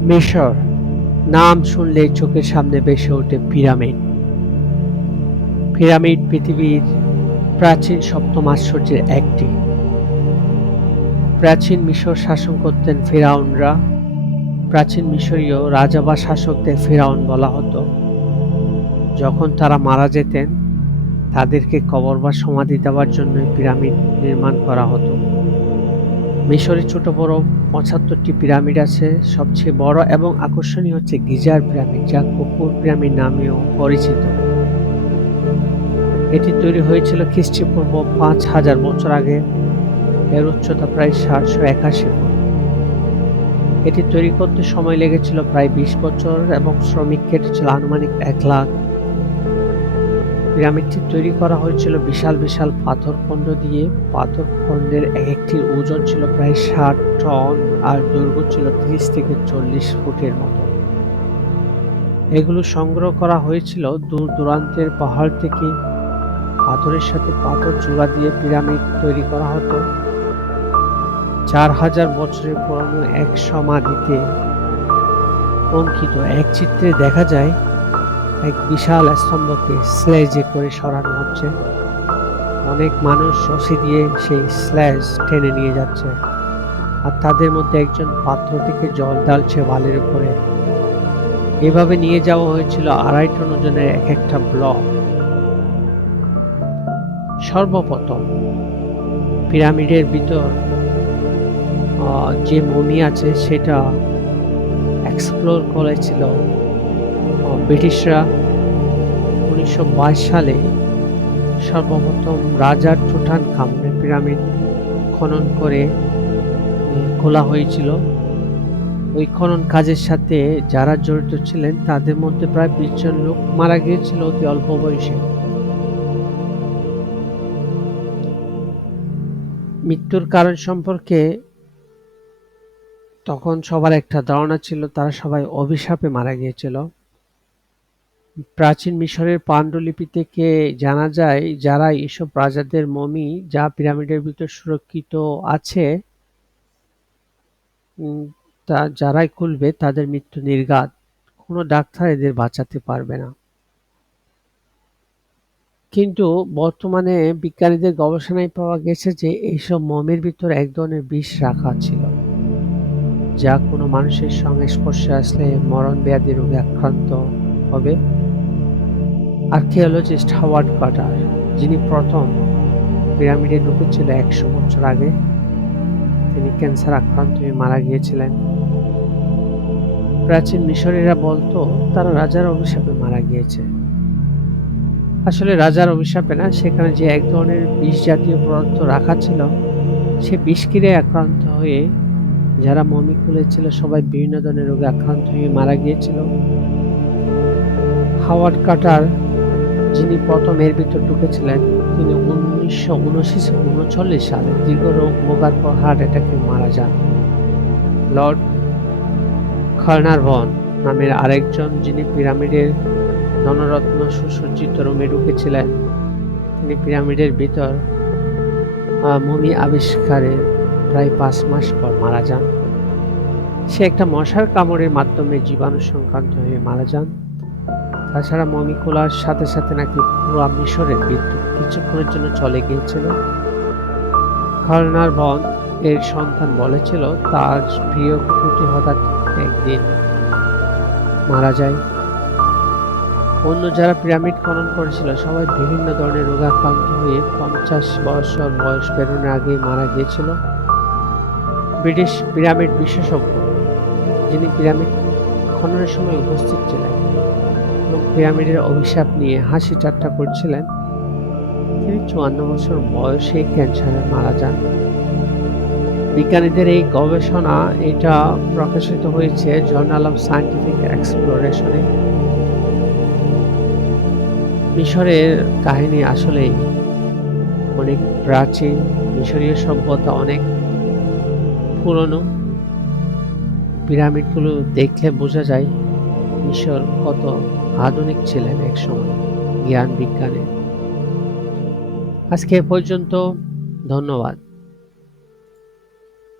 মিশর। নাম শুনলেই চোখের সামনে বেসে ওঠে পিরামিড। পিরামিড পৃথিবীর প্রাচীন সপ্তম আশ্চর্যের একটি। প্রাচীন মিশর শাসন করতেন ফেরাউনরা। প্রাচীন মিশরীয় রাজা বা শাসকদের ফেরাউন বলা হতো। যখন তারা মারা যেতেন, তাদেরকে কবর বা সমাধি দেওয়ার জন্য পিরামিড নির্মাণ করা হতো। মিশরে ছোট বড় পঁচাত্তরটি পিরামিড আছে। সবচেয়ে বড় এবং আকর্ষণীয় হচ্ছে গিজার পিরামিড, যা কুকুর পিরামিড নামেও পরিচিত। এটি তৈরি হয়েছিল খ্রিস্টপূর্ব পাঁচ হাজার বছর আগে। এর উচ্চতা প্রায় সাতশো একাশি এটি তৈরি করতে সময় লেগেছিল প্রায় বিশ বছর এবং শ্রমিক কেটেছিল আনুমানিক এক লাখ পিরামিডটি তৈরি করা হয়েছিল বিশাল বিশাল পাথর খণ্ড দিয়ে। পাথর খণ্ডের এক একটির ওজন ছিল প্রায় ষাট টন আর দৈর্ঘ্য ছিল ত্রিশ থেকে চল্লিশ ফুটের মতো। এগুলো সংগ্রহ করা হয়েছিল দূর দূরান্তের পাহাড় থেকে। পাথরের সাথে পাথর চূড়া দিয়ে পিরামিড তৈরি করা হতো। চার হাজার বছরের পুরানো এক সমাধিতে। অঙ্কিত এক চিত্রে দেখা যায় এক বিশাল স্তম্ভকে স্লেজে করে সরানো হচ্ছে। অনেক মানুষ রশি দিয়ে সেই স্ল্যাজ টেনে নিয়ে যাচ্ছে। আর তাদের মধ্যে একজন পাত্র থেকে জল ঢালছে বালির উপরে। এভাবে নিয়ে যাওয়া হয়েছিল আড়াই টন ওজনের এক একটা ব্লক। সর্বপ্রথম পিরামিডের ভিতর যে মমি আছে সেটা এক্সপ্লোর করেছিল ব্রিটিশরা উনিশশো বাইশ সালে সর্বপ্রথম রাজার টুটান খামনের পিরামিড খনন করে খোলা হয়েছিল। ওই খনন কাজের সাথে যারা জড়িত ছিলেন, তাদের মধ্যে প্রায় বিশ জন লোক মারা গিয়েছিল অতি অল্প বয়সে। মৃত্যুর কারণ সম্পর্কে তখন সবার একটা ধারণা ছিল, তারা সবাই অভিশাপে মারা গিয়েছিল। প্রাচীন মিশরের পাণ্ডুলিপি থেকে জানা যায়, যারা এসব রাজাদের মমি, যা পিরামিডের ভিতর সুরক্ষিত আছে তা যারাই খুলবে তাদের মৃত্যু নির্ঘাত। কোনো ডাক্তার এদের বাঁচাতে পারবে না। কিন্তু বর্তমানে বিজ্ঞানীদের গবেষণায় পাওয়া গেছে যে এইসব মমির ভিতর এক ধরনের বিষ রাখা ছিল, যা কোনো মানুষের সঙ্গে স্পর্শে আসলে মরণ ব্যাধি রোগে আক্রান্ত হবে। আর্কিওলজিস্ট হাওয়ার্ড কাটার যিনি প্রথম পিরামিডে ঢুকেছিল একশো বছর আগে। তিনি ক্যান্সার আক্রান্ত হয়ে মারা গিয়েছিলেন। প্রাচীন মিশরীরা বলতো, তারা রাজার অভিশাপে মারা গিয়েছে। আসলে রাজার অভিশাপে না, সেখানে যে এক ধরনের বিষ জাতীয় পদার্থ রাখা ছিল, সে বিষক্রিয়ায় আক্রান্ত হয়ে, যারা মমি খুলেছিল, সবাই বিভিন্ন ধরনের রোগে আক্রান্ত হয়ে মারা গিয়েছিল। হাওয়ার্ড কাটার যিনি প্রথম এর ভিতর ঢুকেছিলেন, তিনি উনিশশো উনচল্লিশ সালে দীর্ঘ রোগ ভোগার পর হার্ট অ্যাটাকে মারা যান। লর্ড খার্নারভন নামের আরেকজন যিনি পিরামিডের ধনরত্ন সুসজ্জিত রুমে ঢুকেছিলেন, তিনি পিরামিডের ভিতর মমি আবিষ্কারের প্রায় পাঁচ মাস পর মারা যান। সে একটা মশার কামড়ের মাধ্যমে জীবাণু সংক্রান্ত হয়ে মারা যান। তাছাড়া মমি খোলার সাথে সাথে নাকি পুরো মিশরের বিদ্যুৎ কিছুক্ষণের জন্য চলে গিয়েছিল। খার্নার বন এর সন্তান বলেছিল তার প্রিয় কুকুরটি হঠাৎ একদিন মারা যায়। অন্য যারা পিরামিড খনন করেছিল, সবাই বিভিন্ন ধরনের রোগাক্রান্ত হয়ে পঞ্চাশ বছর বয়স পেরোনোর আগেই মারা গিয়েছিল। ব্রিটিশ পিরামিড বিশেষজ্ঞ, যিনি পিরামিড খননের সময় উপস্থিত ছিলেন এবং পিরামিডের অভিশাপ নিয়ে হাসি ঠাট্টা করছিলেন। তিনি চুয়ান্ন বছর বয়সে ক্যান্সারে মারা যান। বিজ্ঞানীদের এই গবেষণা এটা প্রকাশিত হয়েছে জার্নাল অফ সায়েন্টিফিক এক্সপ্লোরেশনে মিশরের কাহিনী আসলেই অনেক প্রাচীন, মিশরীয় সভ্যতা অনেক পুরনো। পিরামিডগুলো দেখলে বোঝা যায় মিশর কত আধুনিক ছিলেন এক সময় জ্ঞান বিজ্ঞানে। আজকে পর্যন্ত ধন্যবাদ।